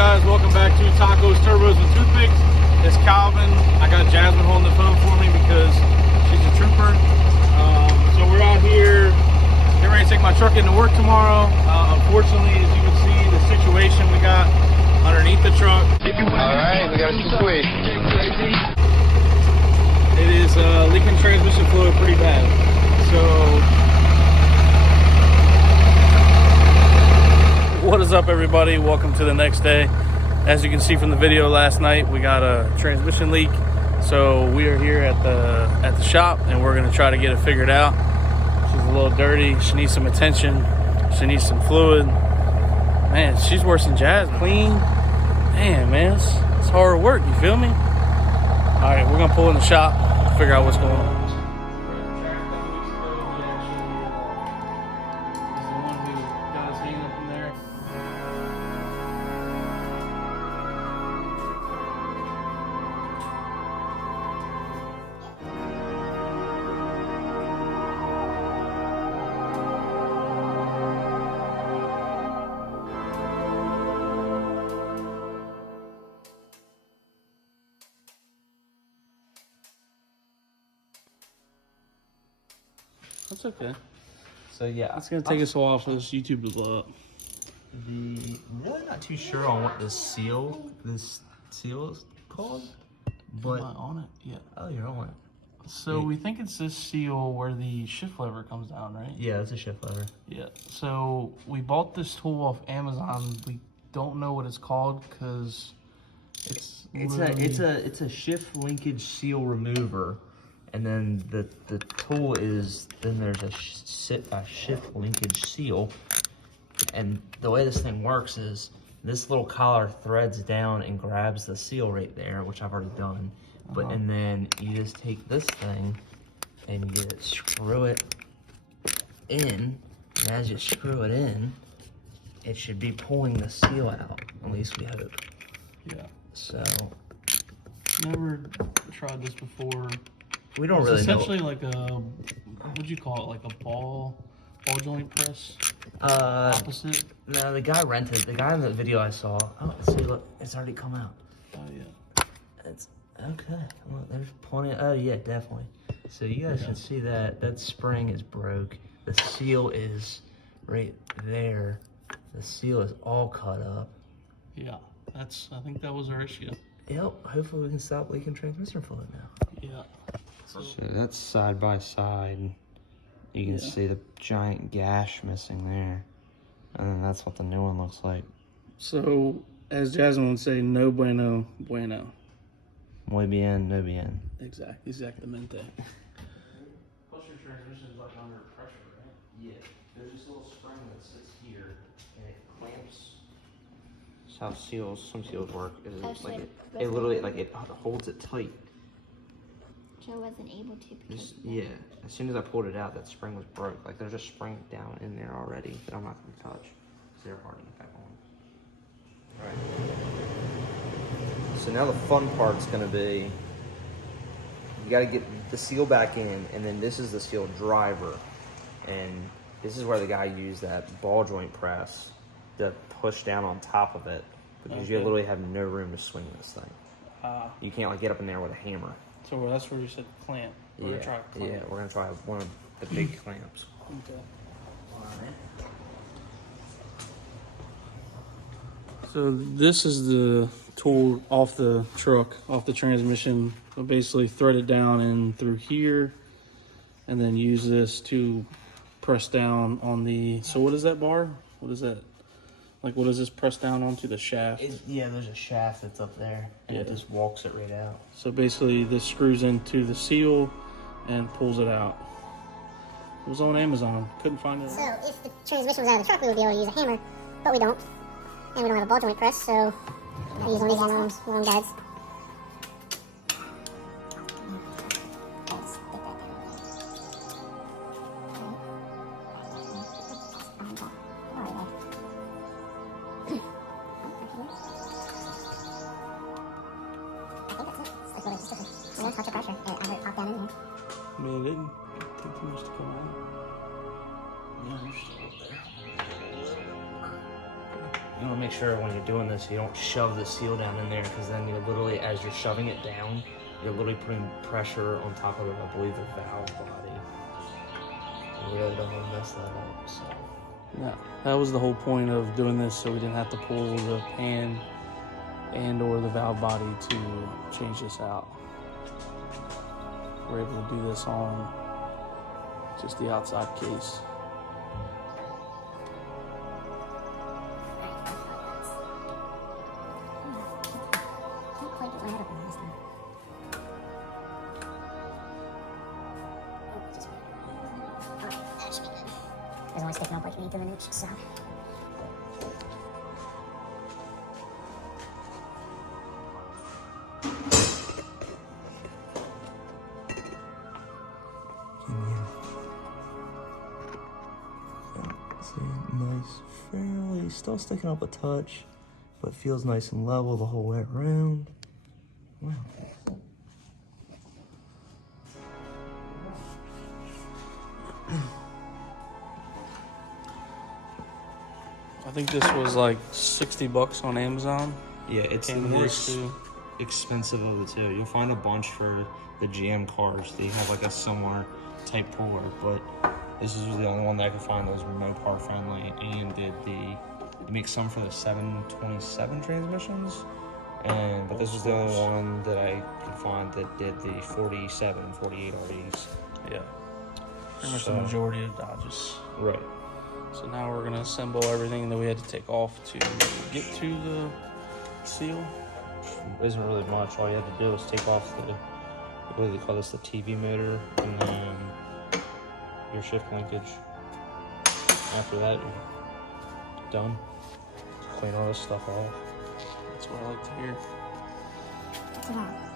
guys? Welcome back to Tacos, Turbos, and Toothpicks. It's Calvin. I got Jasmine holding the phone for me because she's a trooper. So we're out here getting ready to take my truck into work tomorrow. Unfortunately, as you can see, the situation we got underneath the truck. Alright, we got a situation. It is leaking transmission fluid pretty bad. What is up, everybody? Welcome to the next day. As you can see from the video last night, we got a transmission leak. So we are here at the shop and we're gonna try to get it figured out. She's a little dirty. She needs some attention. She needs some fluid. Man, she's worse than Jasmine. Clean. Damn, man, it's hard work. You feel me? All right, we're gonna pull in the shop, figure out what's going on. That's okay. So yeah, It's gonna take us a while for this YouTube to blow up. I'm really not too sure on what this seal is called. But Am I on it? Yeah. Oh, you're on it. So we think it's this seal where the shift lever comes down, right? Yeah, it's a shift lever. Yeah. So we bought this tool off Amazon. We don't know what it's called because it's a shift linkage seal remover, and then the tool is there's a shift linkage seal, and the way this thing works is this little collar threads down and grabs the seal right there, which I've already done. But and then you just take this thing and you screw it in, and as you screw it in, it should be pulling the seal out. At least we have it. Yeah. So Never tried this before. we don't It's really know. essentially like a, what'd you call it? Like a ball joint press? Opposite? No, the guy in the video I saw. Oh, see, look, it's already come out. Oh, yeah. It's okay. Well, there's plenty. Oh, yeah, definitely. So you guys can see that spring is broke. The seal is right there. The seal is all cut up. Yeah. I think that was our issue. Yep. Hopefully we can stop leaking transmission fluid now. Yeah. So that's side by side. You can see the giant gash missing there. And then that's what the new one looks like. So, as Jasmine would say, no bueno, bueno. Muy bien, no bien. Exactamente. Plus your transmission's like under pressure, right? Yeah. There's this little spring that sits here, and it clamps. That's how some seals work. Is shit. it literally it holds it tight. Joe wasn't able to because Yeah. As soon as I pulled it out, that spring was broke. Like there's a spring down in there already that I'm not gonna touch. Because they're hard to get back on. Alright. So now the fun part's gonna be you gotta get the seal back in, and then this is the seal driver. And this is where the guy used that ball joint press to push down on top of it, because you literally have no room to swing this thing. You can't get up in there with a hammer. So that's where you said clamp. We're gonna try clamp. Yeah, we're gonna try one of the big clamps. Okay. So this is the tool off the truck, off the transmission. So basically thread it down in through here, and then use this to press down on the. So what is that bar? What is that? Like, what does this press down onto the shaft? There's a shaft that's up there, and it just walks it right out. So basically this screws into the seal and pulls it out. It was on Amazon. Couldn't find it. So if the transmission was out of the truck, we would be able to use a hammer, but we don't. And we don't have a ball joint press, so I use one of these long guides. Touch of pressure, and I would pop down in here. I mean, it didn't take too much to come out. Yeah, you're still up there. you want to make sure when you're doing this, you don't shove the seal down in there, because then you're literally, as you're shoving it down, you're literally putting pressure on top of, I believe, the valve body. You really don't want to mess that up. So. Yeah, that was the whole point of doing this, so we didn't have to pull the pan and or the valve body to change this out. We're able to do this on just the outside case. Can't quite get my head up on this thing. Oh, just alright, that should be good. Doesn't want to stick up like me to the niche, so. See, nice, fairly, still sticking up a touch, but feels nice and level the whole way around. Wow. I think this was like $60 on Amazon. Yeah, it's the Came with most these two. expensive of the two. You'll find a bunch for the GM cars. They have like a similar type puller, but this is the only one that I could find that was remote power friendly and did the, you make some for the 727 transmissions, but this was the only one that I could find that did the 47, 48 REs. Yeah, pretty much the majority of Dodges. Right. So now we're gonna assemble everything that we had to take off to get to the seal. Isn't really much. All you have to do is take off the, I believe they call this the TV motor, and then your shift linkage. After that, you're done. Clean all this stuff off. That's what I like to hear. What's it at?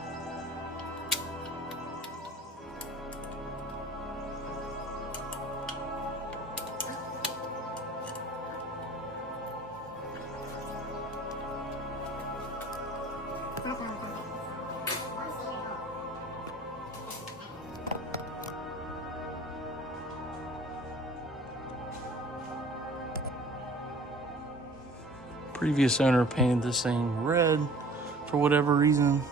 Previous owner painted this thing red for whatever reason.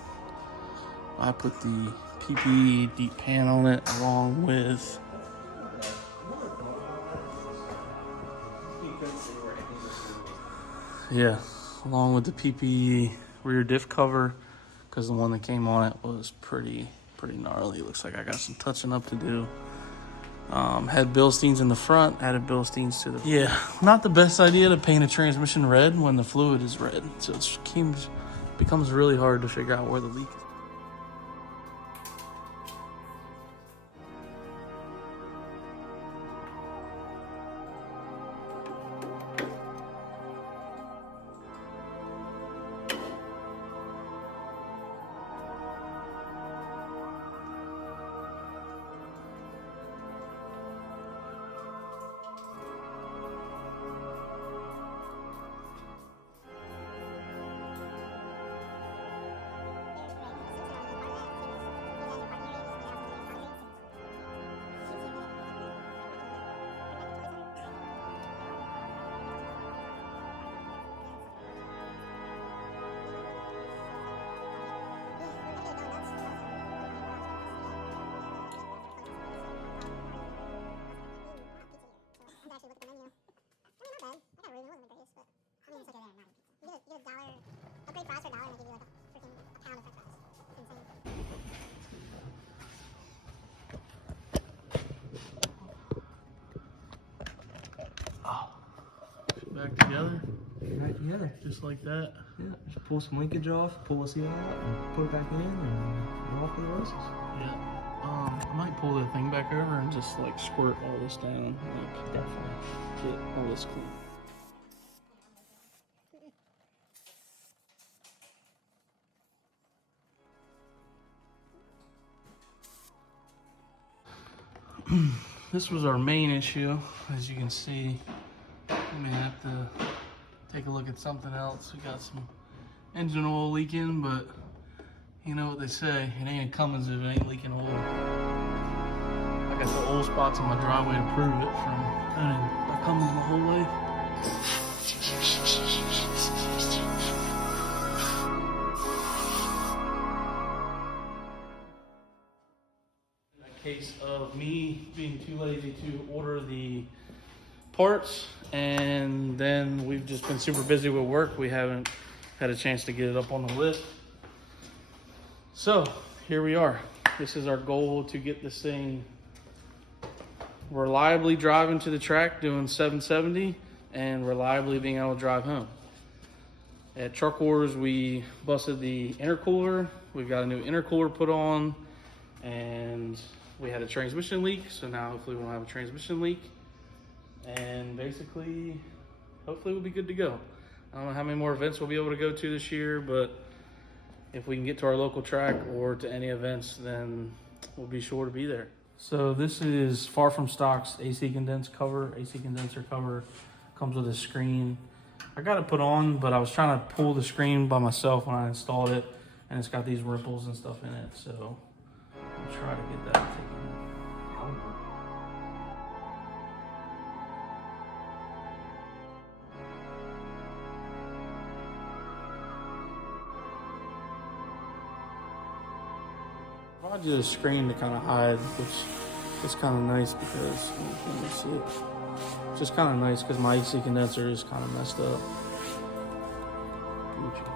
I put the PPE deep pan on it along with along with the PPE rear diff cover, because the one that came on it was pretty gnarly. Looks like I got some touching up to do. Had Bilsteins in the front, added Bilsteins to the... Yeah, not the best idea to paint a transmission red when the fluid is red. So it becomes really hard to figure out where the leak is. Back together, Back together. just like that. Yeah, just pull some linkage off, pull the seal out, and put it back in, and we're off to the races. Yeah. I might pull the thing back over and just like squirt all this down, like Definitely. get all this clean. This was our main issue. As you can see, we may have to take a look at something else. We got some engine oil leaking, but you know what they say, it ain't a Cummins if it ain't leaking oil. I got the oil spots on my driveway to prove it from running my Cummins my whole life. case of me being too lazy to order the parts, and then we've just been super busy with work. We haven't had a chance to get it up on the list. So here we are. This is our goal, to get this thing reliably driving to the track doing 770 and reliably being able to drive home. At Truck Wars, we busted the intercooler. We've got a new intercooler put on, and we had a transmission leak, so now hopefully we won't have a transmission leak. And basically, hopefully we'll be good to go. I don't know how many more events we'll be able to go to this year, but if we can get to our local track or to any events, then we'll be sure to be there. So this is Far From Stock's AC condenser cover. Comes with a screen. I got it put on, but I was trying to pull the screen by myself when I installed it, and it's got these ripples and stuff in it, so I'll try to get that taken out. I did a screen to kind of hide, which is kind of nice because you can't really see it. It's just kind of nice because my AC condenser is kind of messed up. Gucci.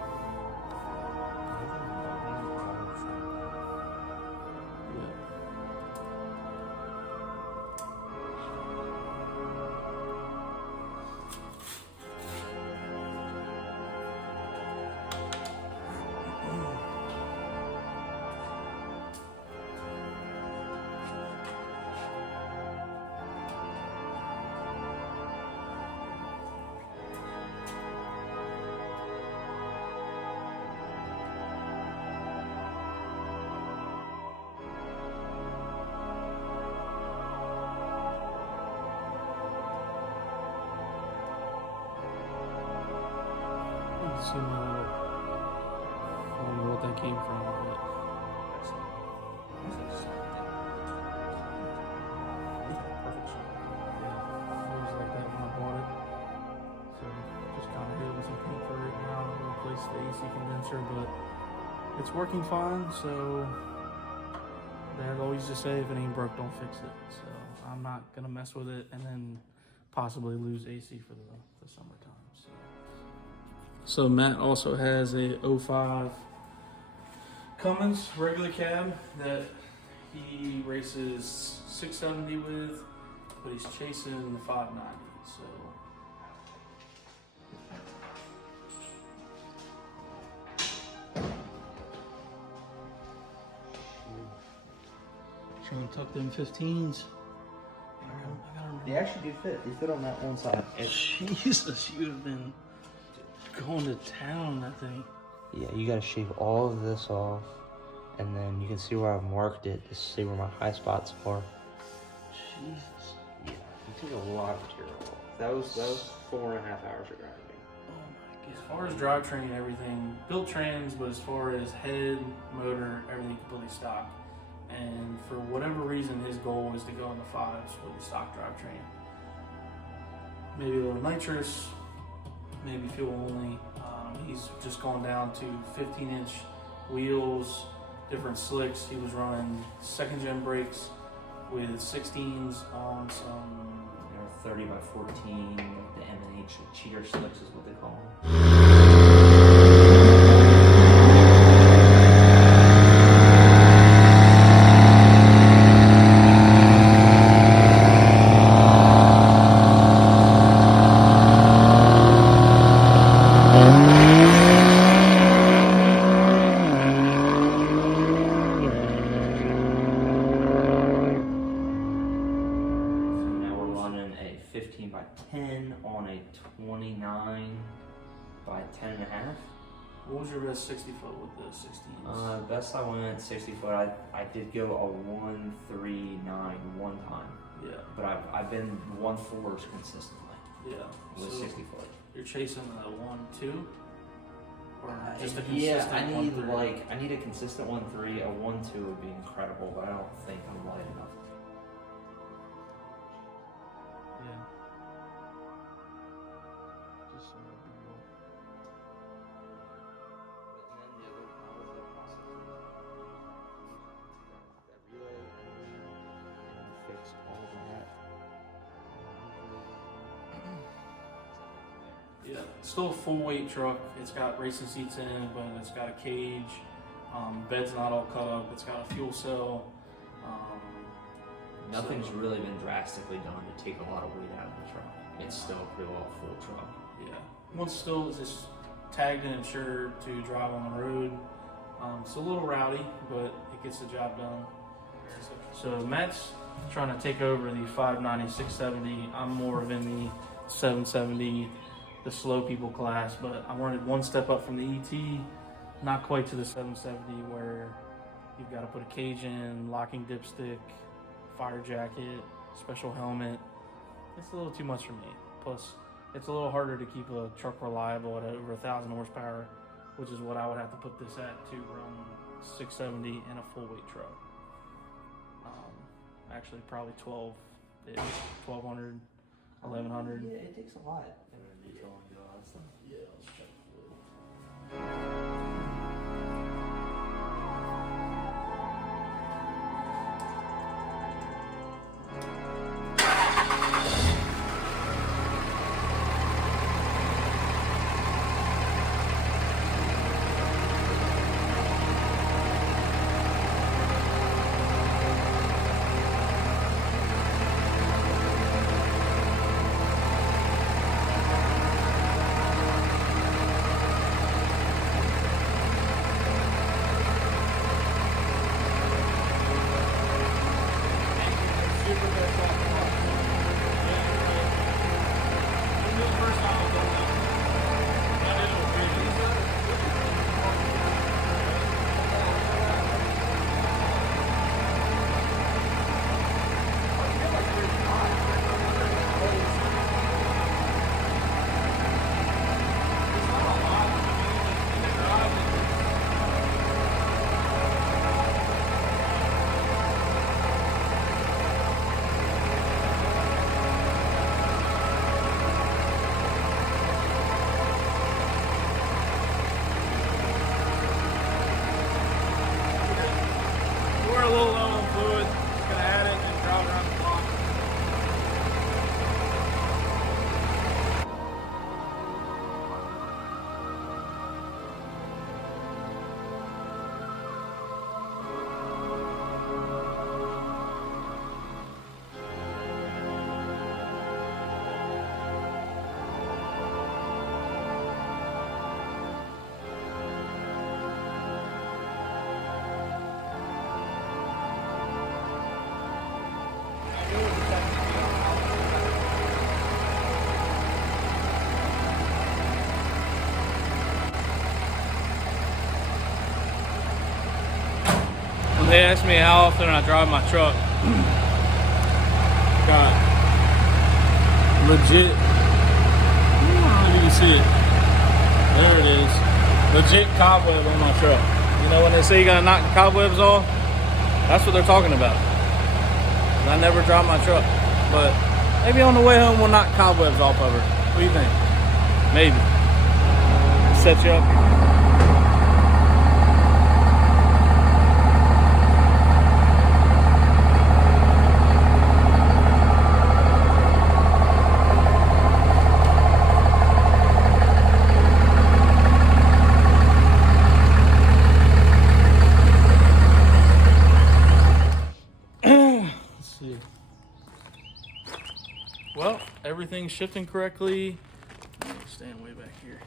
See my little, I don't know what that came from, but perfect shot. Yeah, it was like that when I bought it. So just kind of hit it with some paint for right now to replace the AC condenser, but it's working fine. So Dad always just say, if it ain't broke, don't fix it. So I'm not gonna mess with it and then possibly lose AC for the summertime. So Matt also has a 05 Cummins regular cab that he races 670 with, but he's chasing the 590. So trying to tuck them 15s. They actually do fit. They fit on that one side. Jesus, you have been going to town on that thing. Yeah, you gotta shave all of this off, and then you can see where I've marked it to see where my high spots are. Jesus. Yeah, you took a lot of material off. That was 4.5 hours of grinding. Oh my God. As far as drivetrain and everything, built trans, but as far as head, motor, everything completely stock. And for whatever reason, his goal is to go in the 5s with the stock drivetrain. Maybe a little nitrous, maybe fuel only. He's just gone down to 15-inch wheels, different slicks. He was running second-gen brakes with 16s on some 30 by 14, the M&H cheater slicks is what they call them. By 10 on a 29 by 10 and a half. What was your best 60 foot with the 16s? Best I went 60 foot. I did go a 139 one time. Yeah. But I've been 1.4s consistently. Yeah. With So 60 foot. You're chasing a 1.2? Or just a Yeah, consistent 1.3? I need a consistent 1.3. A 1.2 would be incredible, but I don't think I'm light enough. Yeah. Just so it'll be real. But then the other part of the process is that relay Yeah, still a full weight truck. It's got racing seats in it, but it's got a cage. Bed's not all cut up. It's got a fuel cell. Nothing's really been drastically done to take a lot of weight out of the truck. It's still a pretty well full truck. Yeah, one's still just tagged and insured to drive on the road. It's a little rowdy, but it gets the job done. So Matt's trying to take over the 590, 670. I'm more of in the 770, the slow people class, but I wanted one step up from the ET, not quite to the 770 where you've got to put a cage in, locking dipstick, fire jacket, special helmet. It's a little too much for me. Plus, it's a little harder to keep a truck reliable at over 1,000 horsepower, which is what I would have to put this at to run 670 in a full weight truck. Actually, probably 1,200, 1,100. Yeah, it takes a lot. Detail and do all that stuff. Yeah, let's check They ask me how often I drive my truck. Got legit, I don't know if you can see it. There it is. Legit cobweb on my truck. You know when they say you gotta knock the cobwebs off? That's what they're talking about. I never drive my truck. But maybe on the way home we'll knock cobwebs off of her. What do you think? Maybe. Set you up. Well, everything's shifting correctly. Stand way back here.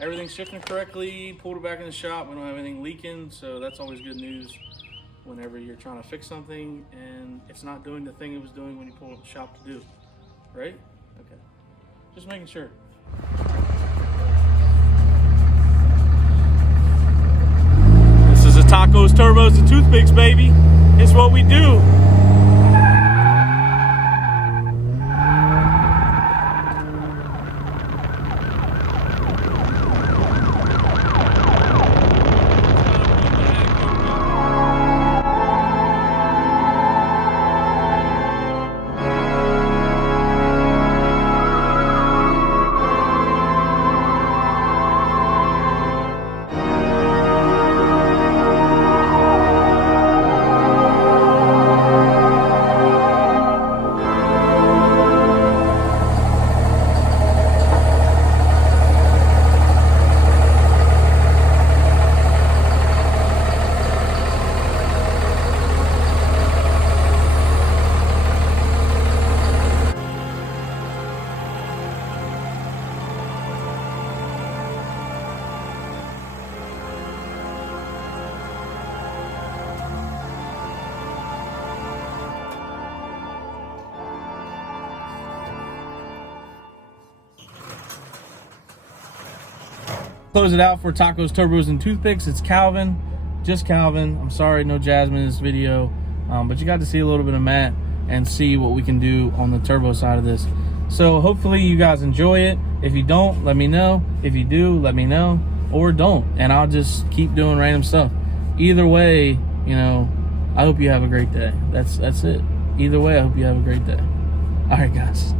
Everything's shifting correctly. Pulled it back in the shop. We don't have anything leaking, so that's always good news whenever you're trying to fix something and it's not doing the thing it was doing when you pulled it in the shop to do. Right? Okay. Just making sure. This is a tacos, turbos, and toothpicks, baby. It's what we do. close it out for tacos, turbos, and toothpicks. It's Calvin, just Calvin. I'm sorry, no Jasmine in this video, but you got to see a little bit of Matt and see what we can do on the turbo side of this. So hopefully you guys enjoy it. If you don't, let me know. If you do, let me know, or don't, and I'll just keep doing random stuff. Either way, you know, I hope you have a great day. That's it. Either way, I hope you have a great day. All right, guys.